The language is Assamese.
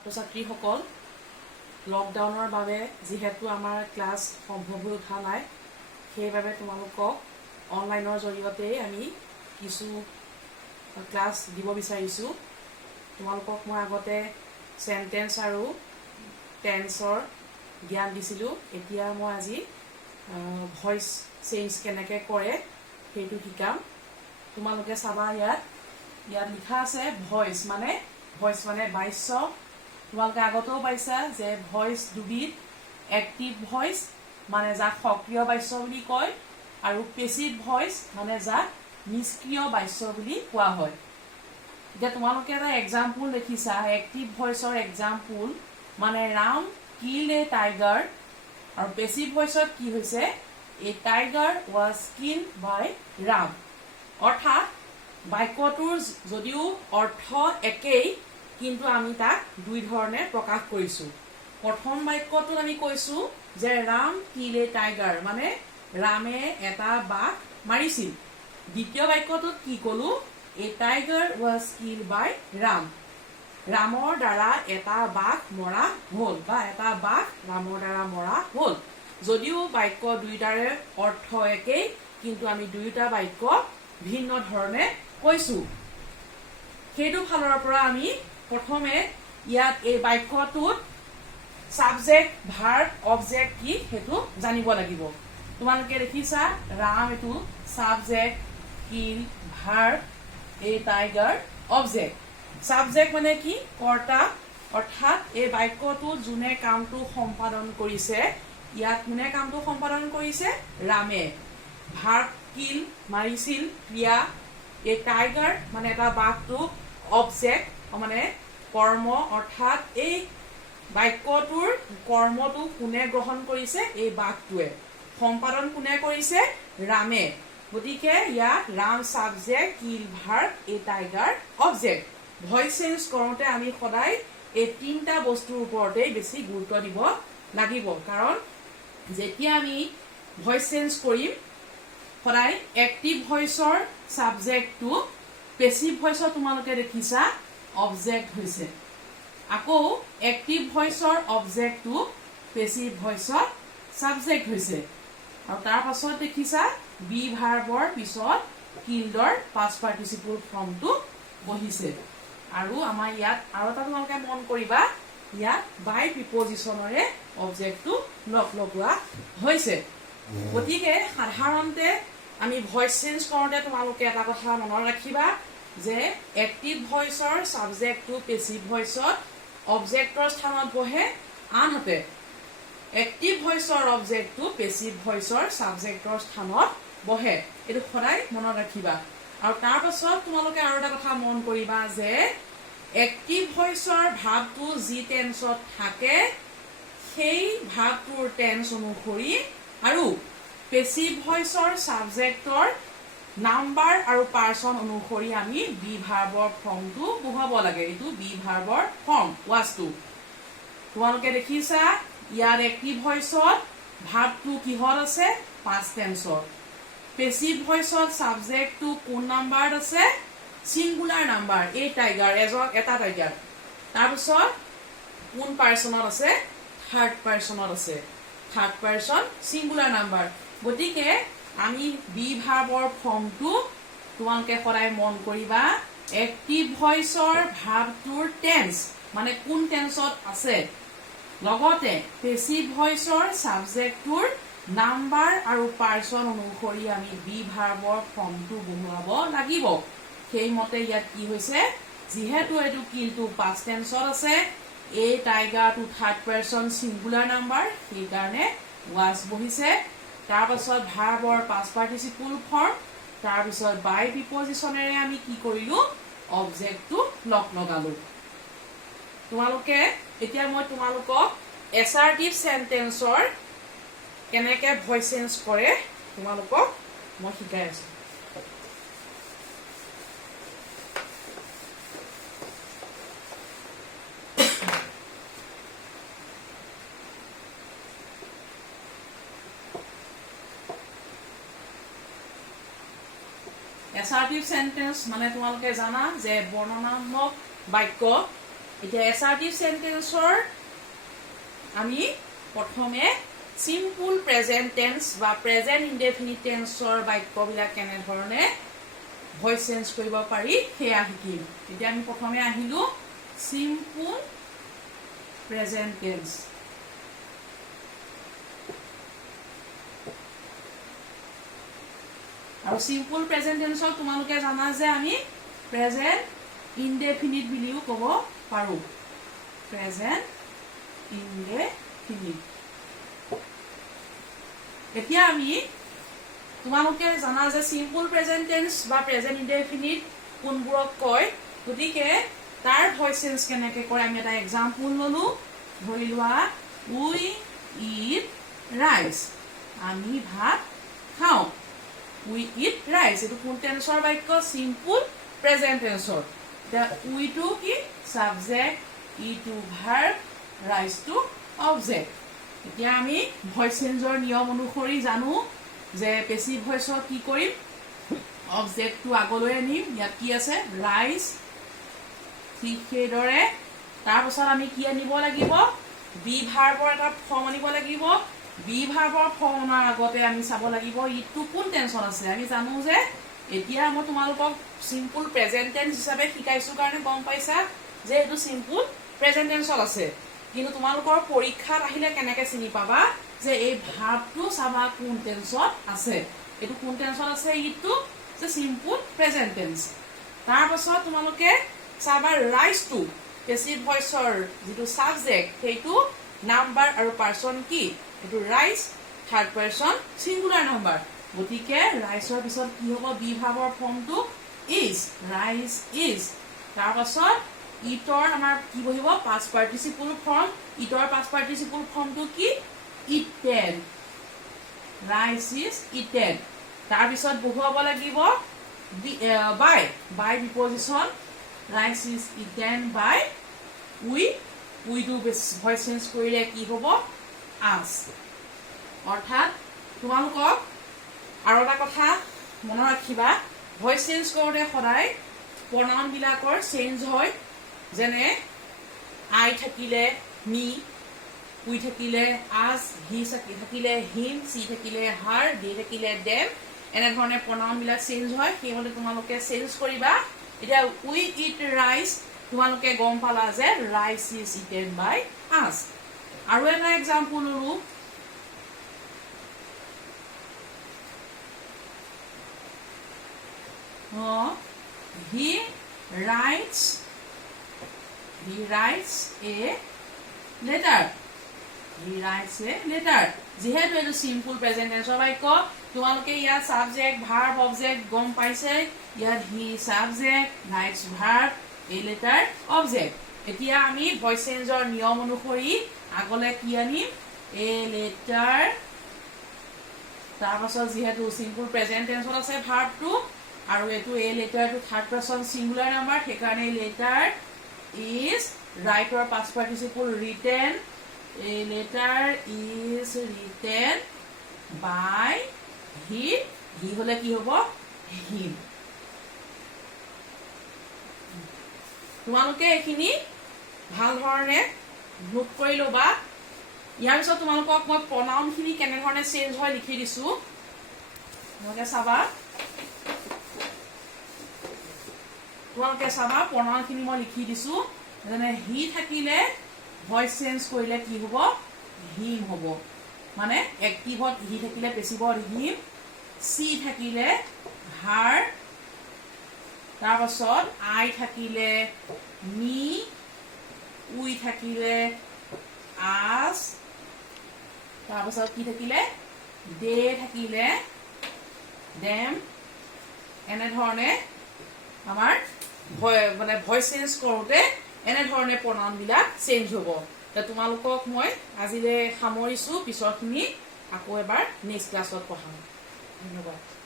ছাত্ৰ-ছাত্ৰীসকল লকডাউনৰ বাবে যিহেতু আমাৰ ক্লাছ সম্ভৱ হৈ উঠা নাই সেইবাবে তোমালোকক অনলাইনৰ জৰিয়তে আমি কিছু ক্লাছ দিব বিচাৰিছোঁ। তোমালোকক মই আগতে সেন্টেন্স আৰু টেন্সৰ জ্ঞান দিছিলোঁ। এতিয়া মই আজি ভইচ চেঞ্জ কেনেকৈ কৰে সেইটো শিকাম। তোমালোকে চাবা ইয়াত লিখা আছে ভইচ মানে বাক্য। তোমালোকে আগতেও পাইছা যে ভইচ দুবিধ, এক্টিভ ভইচ মানে যাক সক্ৰিয় বাক্য বুলি কয় আৰু পেছিভ ভইচ মানে যাক নিষ্ক্ৰিয় বাক্য বুলি কোৱা হয়। এতিয়া তোমালোকে এটা এক্সাম্পল দেখিছা, এক্টিভ ভইচৰ এক্সাম্পল মানে ৰাম কিল্ড এ টাইগাৰ, আৰু পেছিভ ভইচত কি হৈছে এ টাইগাৰ ৱাজ কিল্ড বাই ৰাম। অৰ্থাৎ বাক্যটোৰ যদিও অৰ্থ একেই কিন্তু আমি তাক দুই ধৰণে প্ৰকাশ কৰিছোঁ। প্ৰথম বাক্যটোত আমি কৈছোঁ যে ৰাম কিল্ড এ টাইগাৰ মানে ৰামে এটা বাঘ মাৰিছিল। দ্বিতীয় বাক্যটোত কি ক'লো, এ টাইগাৰ ৱাজ কিল্ড বাই ৰাম, ৰামৰ দ্বাৰা এটা বাঘ মৰা হ'ল বা এটা বাঘ ৰামৰ দ্বাৰা মৰা হ'ল। যদিও বাক্য দুইটাৰে অৰ্থ একেই কিন্তু আমি দুয়োটা বাক্য ভিন্ন ধৰণে কৈছোঁ। সেইটো ফালৰ পৰা আমি প্ৰথমে ইয়াত এই বাক্যটোত ছাবজেক্ট, ভাৰ্ব, অবজেক্ট কি সেইটো জানিব লাগিব। তোমালোকে দেখিছা ৰাম এইটো ছাবজেক্ট, কিল ভাৰ্ব, এ টাইগাৰ অবজেক্ট। ছাবজেক্ট মানে কি কৰ্তা, অৰ্থাৎ এই বাক্যটোত যোনে কামটো সম্পাদন কৰিছে, ইয়াত কোনে কামটো সম্পাদন কৰিছে, ৰামে। ভাৰ্ব কিল মাৰিছিল ক্ৰিয়া, এই টাইগাৰ মানে এটা বাঘটো অবজেক্ট মানে কৰ্ম, অৰ্থাৎ এই বাক্যটোৰ কৰ্মটো কোনে গ্ৰহণ কৰিছে, এই বাঘটোৱে। সম্পাদন কোনে কৰিছে, ৰামে। গতিকে ইয়াত ৰাম ছাবজেক্ট, কিল ভাৰ্ব, এ টাইগাৰ অবজেক্ট। ভইচ চেঞ্জ কৰোঁতে আমি সদায় এই তিনিটা বস্তুৰ ওপৰতেই বেছি গুৰুত্ব দিব লাগিব, কাৰণ যেতিয়া আমি ভইচ চেঞ্জ কৰিম সদায় এক্টিভ ভইচৰ ছাবজেক্টটো পেছিভ ভইচত তোমালোকে দেখিছা অবজেক্ট হৈছে, আকৌ এক্টিভ ভইচৰ অবজেক্টটো পেছিভ ভইচত ছাবজেক্ট হৈছে, আৰু তাৰ পাছত দেখিছা বি ভাৰ্বৰ পিছত কিল্ডৰ পাষ্ট পাৰ্টিচিপল ফৰ্মটো বহিছে। আৰু আমাৰ ইয়াত আৰু এটা তোমালোকে মন কৰিবা, ইয়াত বাই প্ৰিপজিশ্যনৰে অবজেক্টটো লগোৱা হৈছে। গতিকে সাধাৰণতে আমি ভইচ চেঞ্জ কৰোঁতে তোমালোকে এটা কথা মনত ৰাখিবা যে এক্টিভ ভইচৰ ছাবজেক্টটো পেছিভ ভইচত অবজেক্টৰ স্থানত বহে, আনহাতে এক্টিভ ভইচৰ অবজেক্টটো পেছিভ ভইচৰ ছাবজেক্টৰ স্থানত বহে। এইটো সদায় মনত ৰাখিবা। আৰু তাৰ পাছত তোমালোকে আৰু এটা কথা মন কৰিবা যে এক্টিভ ভইচৰ ভাৱটো যি টেন্সত থাকে সেই ভাৱটোৰ টেন্স অনুসৰি আৰু পেছিভ ভইচৰ ছাবজেক্টৰ নাম্বাৰ আৰু পাৰ্চন অনুসৰি আমি বি ভাৰ্বৰ ফৰ্মটো বহুৱাব লাগে। এইটো বি ভাৰ্বৰ ফৰ্ম ৱাজটো তোমালোকে দেখিছা। ইয়াত এক্টিভ ভইচত ভাৰ্বটো কিহত আছে, পাষ্ট টেন্সত। পেছিভ ভইচত ছাবজেক্টটো কোন নাম্বাৰত আছে, ছিংগুলাৰ নাম্বাৰ, এই টাইগাৰ এটা টাইগাৰ। তাৰপিছত কোন পাৰ্চনত আছে, থাৰ্ড পাৰ্চনত আছে, থাৰ্ড পাৰ্চন ছিংগুলাৰ নাম্বাৰ। গতিকে আমি বি ভাৰ্বৰ ফৰ্মটো তোমালোকে সদায় মন কৰিবা, এক্টিভ ভইচৰ ভাৰ্বটোৰ টেন্স মানে কোন টেন্সত আছে, লগতে পেছিভ ভইচৰ ছাবজেক্টটোৰ নাম্বাৰ আৰু পাৰ্চন অনুসৰি আমি বি ভাৰ্বৰ ফৰ্মটো বহুৱাব লাগিব। সেইমতে ইয়াত কি হৈছে, যিহেতু এইটো কিলটো পাষ্ট টেন্সত আছে, এই টাইগাৰটো থাৰ্ড পাৰ্চন ছিংগুলাৰ নাম্বাৰ, সেইকাৰণে ৱাজ বহিছে। তাৰপাছত ভাৰ্বৰ পাষ্ট পাৰ্টিচিপল ফৰ্ম, তাৰপিছত বাই প্ৰিপজিশ্যনেৰে আমি কি কৰিলো, অবজেক্টটো লগালো। তোমালোকে এতিয়া মই তোমালোকক এছাৰ্টিভ চেণ্টেন্সৰ কেনেকৈ ভইচ চেঞ্জ কৰে তোমালোকক মই শিকাই আছো। এছাৰ্টিভ চেণ্টেন্স মানে তোমালোকে জানা যে বৰ্ণনাত্মক বাক্য এতিয়া এছাৰ্টিভ সেন্টেন্সৰ আমি প্ৰথমে সিম্পল প্ৰেজেন্ট টেন্স বা প্ৰেজেন্ট ইনডেফিনিট টেন্সৰ বাক্যবিলাক কেনে ধৰণে ভইচ চেঞ্জ কৰিব পাৰি সেয়া শিকিম এতিয়া আমি প্ৰথমে আহিলো সিম্পল প্ৰেজেন্ট টেন্স আৰু সিম্পল প্ৰেজেন্ট টেন্সক তোমালোকে জানা যে আমি প্ৰেজেন্ট ইনডেফিনিট বুলিও ক'ব পাৰো প্ৰেজেন্ট ইনডেফিনিট এতিয়া আমি তোমালোকে জানা যে সিম্পল প্ৰেজেন্ট টেন্স বা প্ৰেজেন্ট ইনডেফিনিট কোনবোৰক কয় গতিকে তাৰ ভইচ চেঞ্জ কেনেকৈ কৰে আমি এটা এক্সাম্পল ললো ধৰি লোৱা উই ইট ৰাইচ আমি ভাত খাওঁ উই ইট ৰাইচ এইটো কোন টেন্সৰ বাক্য সিম্পল প্ৰেজেন্ট টেন্সৰ এতিয়া উইটো কি সাবজেক্ট ইটো ভাৰ্ব ৰাইচটো অবজেক্ট এতিয়া আমি ভইচ চেঞ্জৰ নিয়ম অনুসৰি জানো যে পেসিভ ভইচত কি কৰিম অবজেক্টটো আগলৈ আনিম ইয়াত কি আছে ৰাইচ ঠিক সেইদৰে তাৰ পাছত আমি কি আনিব লাগিব বি ভাৰ্বৰ এটা ফৰ্ম আনিব লাগিব বি ভাৰ্বৰ ফৰ্ম অনাৰ আগতে আমি চাব লাগিব ইটো কোন টেন্সত আছে আমি জানো যে এতিয়া মই তোমালোকক সিম্পল প্ৰেজেন্ট টেন্স হিচাপে শিকাইছো কাৰণে গম পাইছা যে এইটো সিম্পল প্ৰেজেন্ট টেন্সত আছে কিন্তু তোমালোকৰ পৰীক্ষাত আহিলে কেনেকৈ চিনি পাবা যে এই ভাৰ্বটো চাবা কোন টেন্সত আছে এইটো কোন টেন্সত আছে ইটো যে সিম্পল প্ৰেজেন্ট টেন্স তাৰ পাছত তোমালোকে চাবা ৰাইচটো পেসিভ ভইচৰ যেটো সাবজেক্ট সেইটো নাম্বাৰ আৰু পাৰসন কি এইটো rice third person singular number গতিকে ৰাইচৰ পিছত কি হ'ব বি ভাৰ্বৰ ফৰ্মটো ইজ ৰাইচ ইজ তাৰ পাছত ইটৰ আমাৰ কি বহিব পাষ্ট পাৰ্টিসিপল ফৰ্ম ইটৰ পাষ্ট পাৰ্টিসিপল ফৰ্মটো কি ইটেন ৰাইচ ইজ ইটেন তাৰ পিছত বহুৱাব লাগিব by by preposition rice is eaten by উইটো ভইচ চেঞ্জ কৰিলে কি হ'ব আস অৰ্থাৎ তোমালোকক আৰু এটা কথা মনত ৰাখিবা ভইচ চেঞ্জ কৰোঁতে সদায় প্ৰনাউন বিলাকৰ চেঞ্জ হয় যেনে আই থাকিলে মি উই থাকিলে আজ হি থাকিলে হিম সি থাকিলে হার দে থাকিলে দেম এনে ধৰণে প্ৰনাউন বিলাক চেঞ্জ হয় সেইমতে তোমালোকে চেঞ্জ কৰিবা এতিয়া উই ইট ৰাইচ তোমালোকে গম পালা যে rice is eaten by us আৰু এটা এক্সাম্পল ললো he writes a letter যেহেতু এইটো সিম্পল প্ৰেজেন্ট টেন্সৰ বাক্য তোমালোকে ইয়াত সাবজেক্ট ভাৰ্ব অবজেক্ট গম পাইছে ইয়াত he subject writes verb a letter object এতিয়া আমি ভইচ চেঞ্জৰ নিয়ম অনুসৰি আগলে কি আনিম এ লেটাৰ তাৰ পাছত যেহেতু সিম্পল প্ৰেজেন্ট টেন্সত আছে ভাৰ্বটো আৰু এটো এ লেটাৰটো থাৰ্ড পাৰসন সিঙ্গুলাৰ নাম্বাৰ সেইকাৰণে লেটাৰ ইজ ৰাইটৰ past participle written a letter is written by he হলে কি হ'ব him তোমালোকে এখিনি ভাল ধৰণে নোট কৰি লবা ইয়াৰ পিছত তোমালোকক মই প্ৰনাউন খিনি কেনে ধৰণে চেঞ্জ হয় লিখি দিছো তোমালোকে চাবা প্ৰনাউন খিনি মই লিখি দিছো যেনে হি থাকিলে ভইচ চেঞ্জ কৰিলে কি হ'ব হিম হ'ব মানে এক্টিভত হি থাকিলে পেসিভত হিম সি থাকিলে হার তাৰ পাছত আই থাকিলে মি উই থাকিলে আস তাৰ পাছত কি থাকিলে দে থাকিলে দেম এনে ধৰণে আমাৰ মানে ভইচ চেঞ্জ কৰোতে এনে ধৰণে প্ৰনাউন বিলাক চেঞ্জ হ'ব তোমালোকক মই আজিলে সামৰিছো পিছৰখিনি আকৌ এবাৰ নেক্সট ক্লাছত পঢ়াম ধন্যবাদ